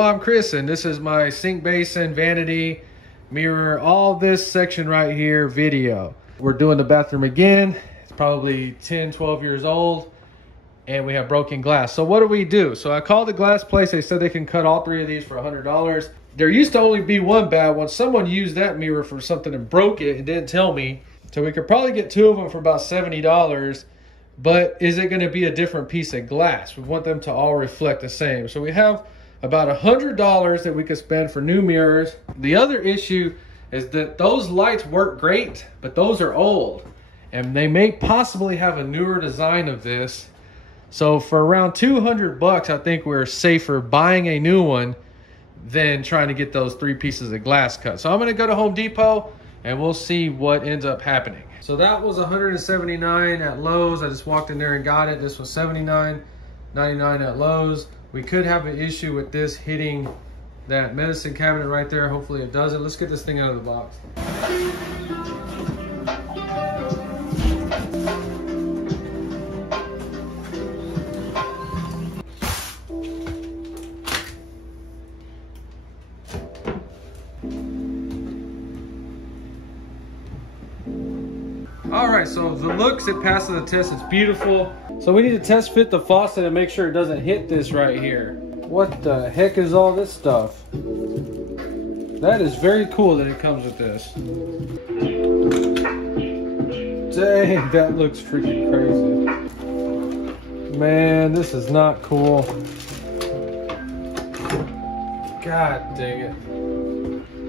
Hello, I'm Chris, and this is my sink basin, vanity, mirror, all this section right here video. We're doing the bathroom again. It's probably 10, 12 years old, and we have broken glass. So what do? So I called the glass place. They said they can cut all three of these for $100. There used to only be one bad one. Someone used that mirror for something and broke it and didn't tell me. So we could probably get two of them for about $70. But is it going to be a different piece of glass? We want them to all reflect the same. So we have about $100 that we could spend for new mirrors. The other issue is that those lights work great, but those are old. And they may possibly have a newer design of this. So for around 200 bucks, I think we're safer buying a new one than trying to get those three pieces of glass cut. So I'm going to go to Home Depot and we'll see what ends up happening. So that was $179 at Lowe's. I just walked in there and got it. This was $79.99 at Lowe's. We could have an issue with this hitting that medicine cabinet right there. Hopefully it doesn't. Let's get this thing out of the box. All right, so the looks, it passes the test. It's beautiful. So we need to test fit the faucet and make sure it doesn't hit this right here. What the heck is all this stuff? That is very cool that it comes with this. Dang, that looks freaking crazy. Man, this is not cool. God dang it.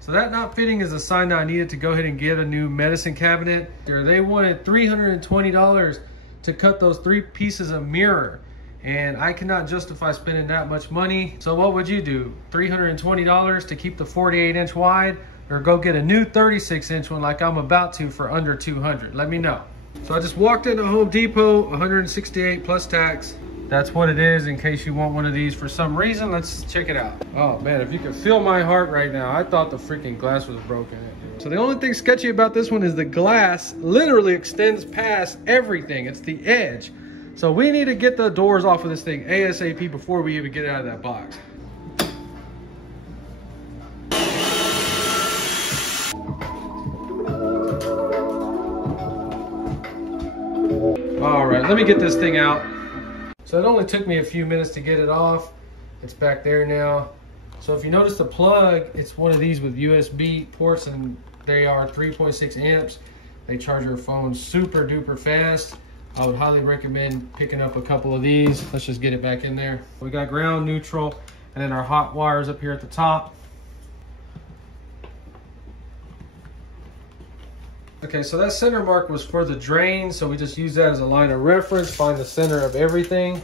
So that not fitting is a sign that I needed to go ahead and get a new medicine cabinet. They wanted $320 to cut those three pieces of mirror, and I cannot justify spending that much money. So what would you do? $320 to keep the 48-inch wide, or go get a new 36-inch one like I'm about to for under $200? Let me know. So I just walked into Home Depot, $168 plus tax. That's what it is, in case you want one of these for some reason. Let's check it out. Oh man, if you could feel my heart right now. I thought the freaking glass was broken. So the only thing sketchy about this one is the glass literally extends past everything. It's the edge. So we need to get the doors off of this thing ASAP before we even get out of that box. All right, let me get this thing out. So it only took me a few minutes to get it off. It's back there now. So if you notice the plug, it's one of these with USB ports, and they are 3.6 amps. They charge your phone super duper fast. I would highly recommend picking up a couple of these. Let's just get it back in there. We got ground, neutral, and then our hot wires up here at the top. Okay, so that center mark was for the drain, so we just use that as a line of reference, find the center of everything.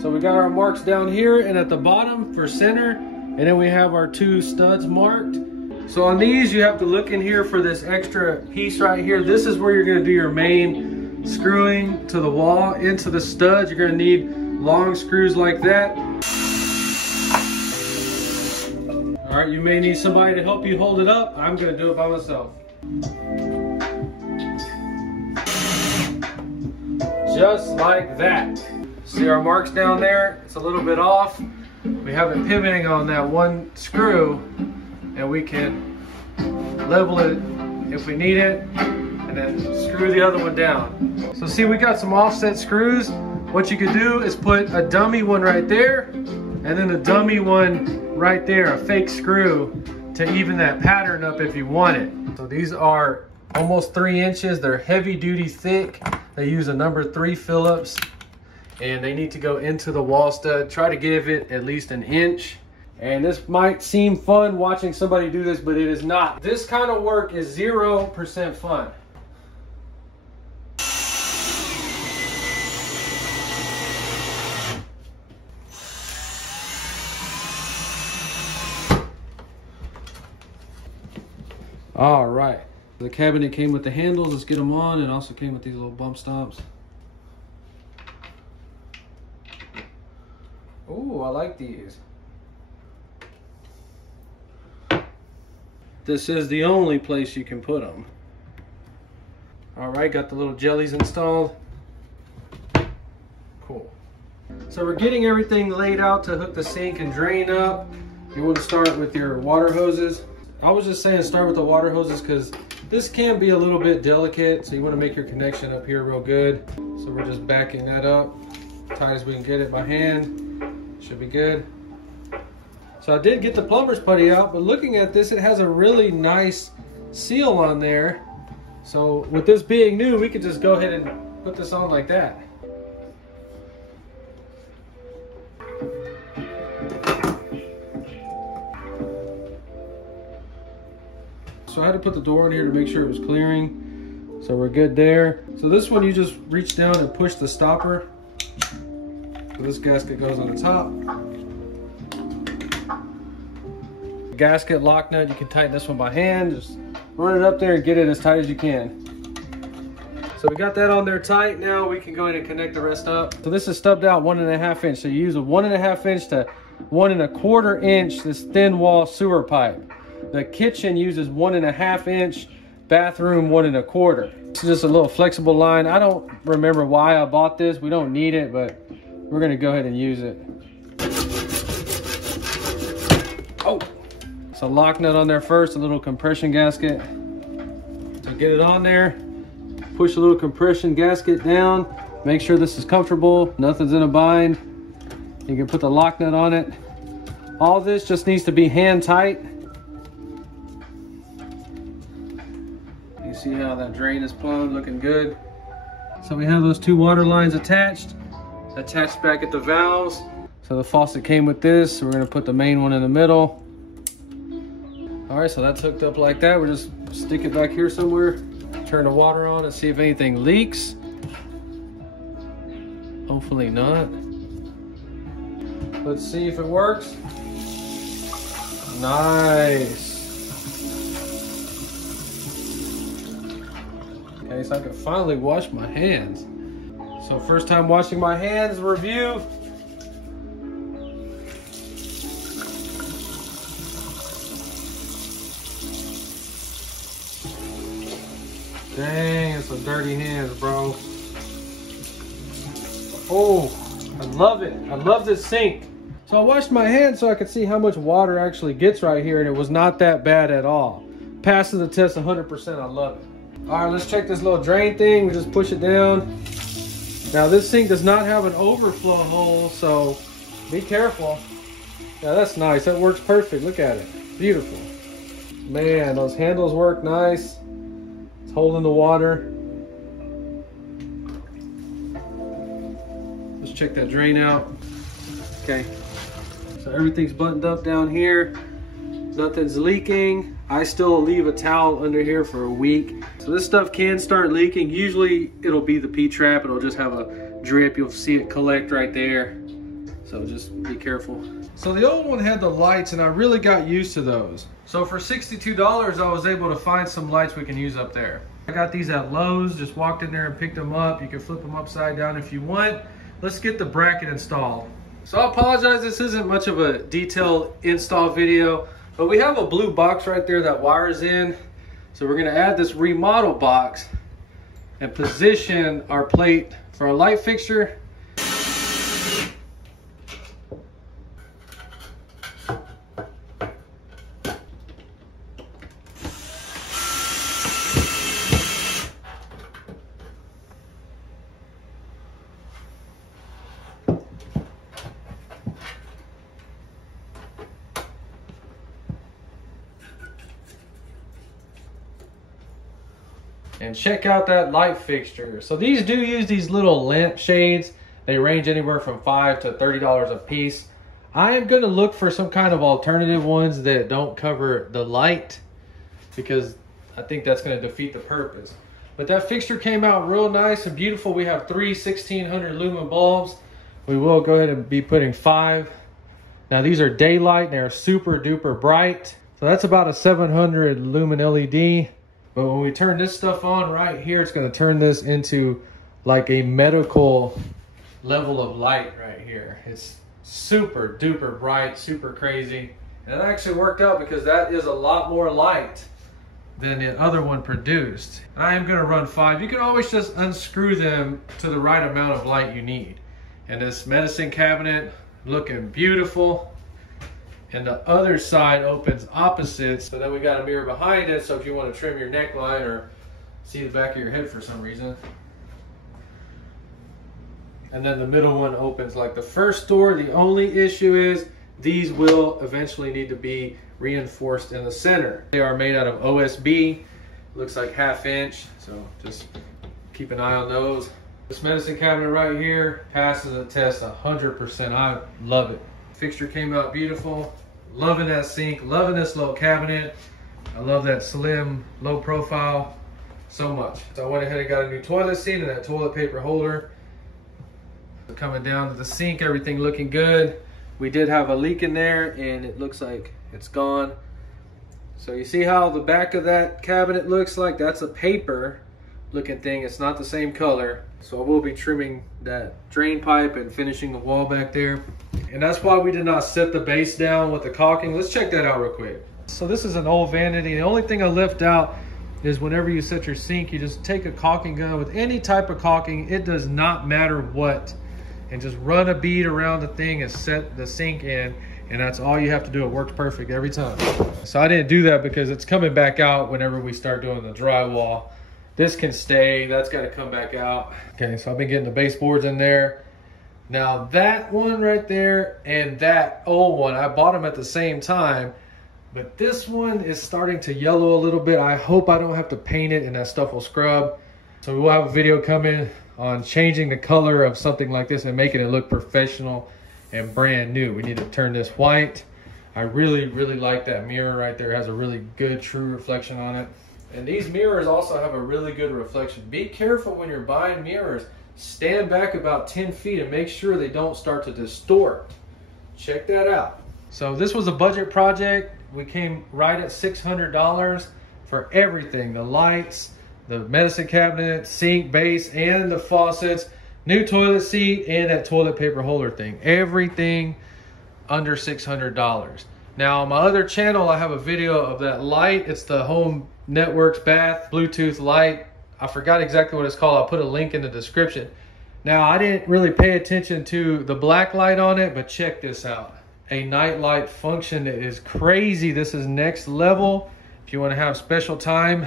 So we got our marks down here and at the bottom for center, and then we have our two studs marked. So on these, you have to look in here for this extra piece right here. This is where you're gonna do your main screwing to the wall into the studs. You're gonna need long screws like that. All right, you may need somebody to help you hold it up. I'm gonna do it by myself. Just like that. See our marks down there? It's a little bit off. We have it pivoting on that one screw, and we can level it if we need it, and then screw the other one down. So see, we got some offset screws. What you could do is put a dummy one right there, and then a dummy one right there, a fake screw, to even that pattern up if you want it. So these are almost 3 inches. They're heavy duty thick. They use a number 3 Phillips, and they need to go into the wall stud. Try to give it at least an inch. And this might seem fun watching somebody do this, but it is not. This kind of work is 0% fun. All right, the cabinet came with the handles. Let's get them on. It also came with these little bump stops. Oh, I like these. this is the only place you can put them. All right, got the little jellies installed. Cool. So we're getting everything laid out to hook the sink and drain up. You want to start with your water hoses. I was just saying start with the water hoses because this can be a little bit delicate, so you want to make your connection up here real good. So we're just backing that up tight as we can get it by hand. Should be good. So I did get the plumber's putty out, but looking at this, it has a really nice seal on there. So with this being new, we could just go ahead and put this on like that. So I had to put the door in here to make sure it was clearing. So we're good there. So this one, you just reach down and push the stopper. So this gasket goes on the top. The gasket lock nut, you can tighten this one by hand. Just run it up there and get it as tight as you can. So we got that on there tight. Now we can go ahead and connect the rest up. So this is stubbed out 1.5 inch. So you use a 1.5 inch to 1.25 inch, this thin wall sewer pipe. The kitchen uses 1.5 inch, bathroom 1.25. It's just a little flexible line. I don't remember why I bought this. We don't need it, but we're gonna go ahead and use it. Oh, so lock nut on there first, a little compression gasket. So get it on there, push a little compression gasket down, make sure this is comfortable, nothing's in a bind. You can put the lock nut on it. All this just needs to be hand tight. You see how that drain is plumbed, looking good. So we have those two water lines attached back at the valves. So the faucet came with this, so we're gonna put the main one in the middle. All right, so that's hooked up like that. We'll just stick it back here somewhere, turn the water on and see if anything leaks. Hopefully not. Let's see if it works. Nice. Okay, so I can finally wash my hands. So first time washing my hands review. Dang, it's some dirty hands, bro. Oh, I love it. I love this sink. So I washed my hands so I could see how much water actually gets right here, and it was not that bad at all. Passes the test 100%, I love it. All right, let's check this little drain thing. We just push it down. Now this sink does not have an overflow hole, so be careful. Yeah, that's nice, that works perfect, look at it, beautiful. Man, those handles work nice. It's holding the water. Let's check that drain out. Okay, so everything's buttoned up down here. Nothing's leaking. I still leave a towel under here for a week. So this stuff can start leaking. Usually it'll be the P-trap. It'll just have a drip. You'll see it collect right there. So just be careful. So the old one had the lights and I really got used to those. So for $62, I was able to find some lights we can use up there. I got these at Lowe's, just walked in there and picked them up. You can flip them upside down if you want. Let's get the bracket installed. So I apologize, this isn't much of a detailed install video, but we have a blue box right there that wires in. So we're gonna add this remodel box and position our plate for our light fixture. And check out that light fixture. So these do use these little lamp shades. They range anywhere from $5 to $30 a piece. I am gonna look for some kind of alternative ones that don't cover the light because I think that's gonna defeat the purpose. But that fixture came out real nice and beautiful. We have 3 1600 lumen bulbs. We will go ahead and be putting 5. Now these are daylight and they're super duper bright. So that's about a 700 lumen LED. But when we turn this stuff on right here, it's gonna turn this into like a medical level of light right here. It's super duper bright, super crazy. And that actually worked out because that is a lot more light than the other one produced. I am gonna run 5. You can always just unscrew them to the right amount of light you need. And this medicine cabinet looking beautiful. And the other side opens opposite. So then we got a mirror behind it. So if you want to trim your neckline or see the back of your head for some reason. And then the middle one opens like the first door. The only issue is these will eventually need to be reinforced in the center. They are made out of OSB. Looks like 1/2 inch. So just keep an eye on those. This medicine cabinet right here passes the test 100%. I love it. Fixture came out beautiful. Loving that sink, loving this little cabinet. I love that slim, low profile so much. So I went ahead and got a new toilet seat and that toilet paper holder. Coming down to the sink, everything looking good. We did have a leak in there and it looks like it's gone. So you see how the back of that cabinet looks like? That's a paper looking thing. It's not the same color. So I will be trimming that drain pipe and finishing the wall back there. And that's why we did not set the base down with the caulking. Let's check that out real quick. So this is an old vanity. The only thing I left out is whenever you set your sink, you just take a caulking gun with any type of caulking. It does not matter what. And just run a bead around the thing and set the sink in. And that's all you have to do. It works perfect every time. So I didn't do that because it's coming back out whenever we start doing the drywall. This can stay, that's gotta come back out. Okay, so I've been getting the baseboards in there. Now that one right there and that old one, I bought them at the same time, but this one is starting to yellow a little bit. I hope I don't have to paint it and that stuff will scrub. So we will have a video coming on changing the color of something like this and making it look professional and brand new. We need to turn this white. I really, really like that mirror right there. It has a really good true reflection on it. And these mirrors also have a really good reflection. Be careful when you're buying mirrors. Stand back about 10 feet and make sure they don't start to distort. Check that out. So this was a budget project. We came right at $600 for everything. The lights, the medicine cabinet, sink, base, and the faucets, new toilet seat, and that toilet paper holder thing. Everything under $600. Now on my other channel, I have a video of that light. It's the Home Networks bath Bluetooth light. I forgot exactly what it's called. I'll put a link in the description. Now I didn't really pay attention to the black light on it, but check this out. A night light function that is crazy. This is next level. If you want to have special time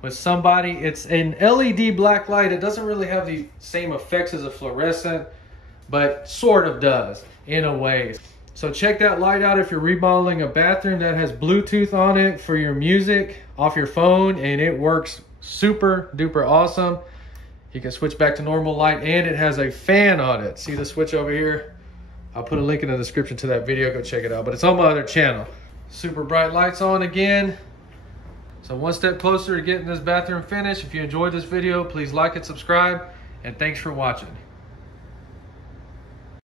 with somebody, it's an LED black light. It doesn't really have the same effects as a fluorescent, but sort of does in a way. So check that light out if you're remodeling a bathroom that has Bluetooth on it for your music off your phone, and it works super duper awesome. You can switch back to normal light, and it has a fan on it. See the switch over here? I'll put a link in the description to that video. Go check it out, but it's on my other channel. Super bright lights on again. So one step closer to getting this bathroom finished. If you enjoyed this video, please like and subscribe, and thanks for watching.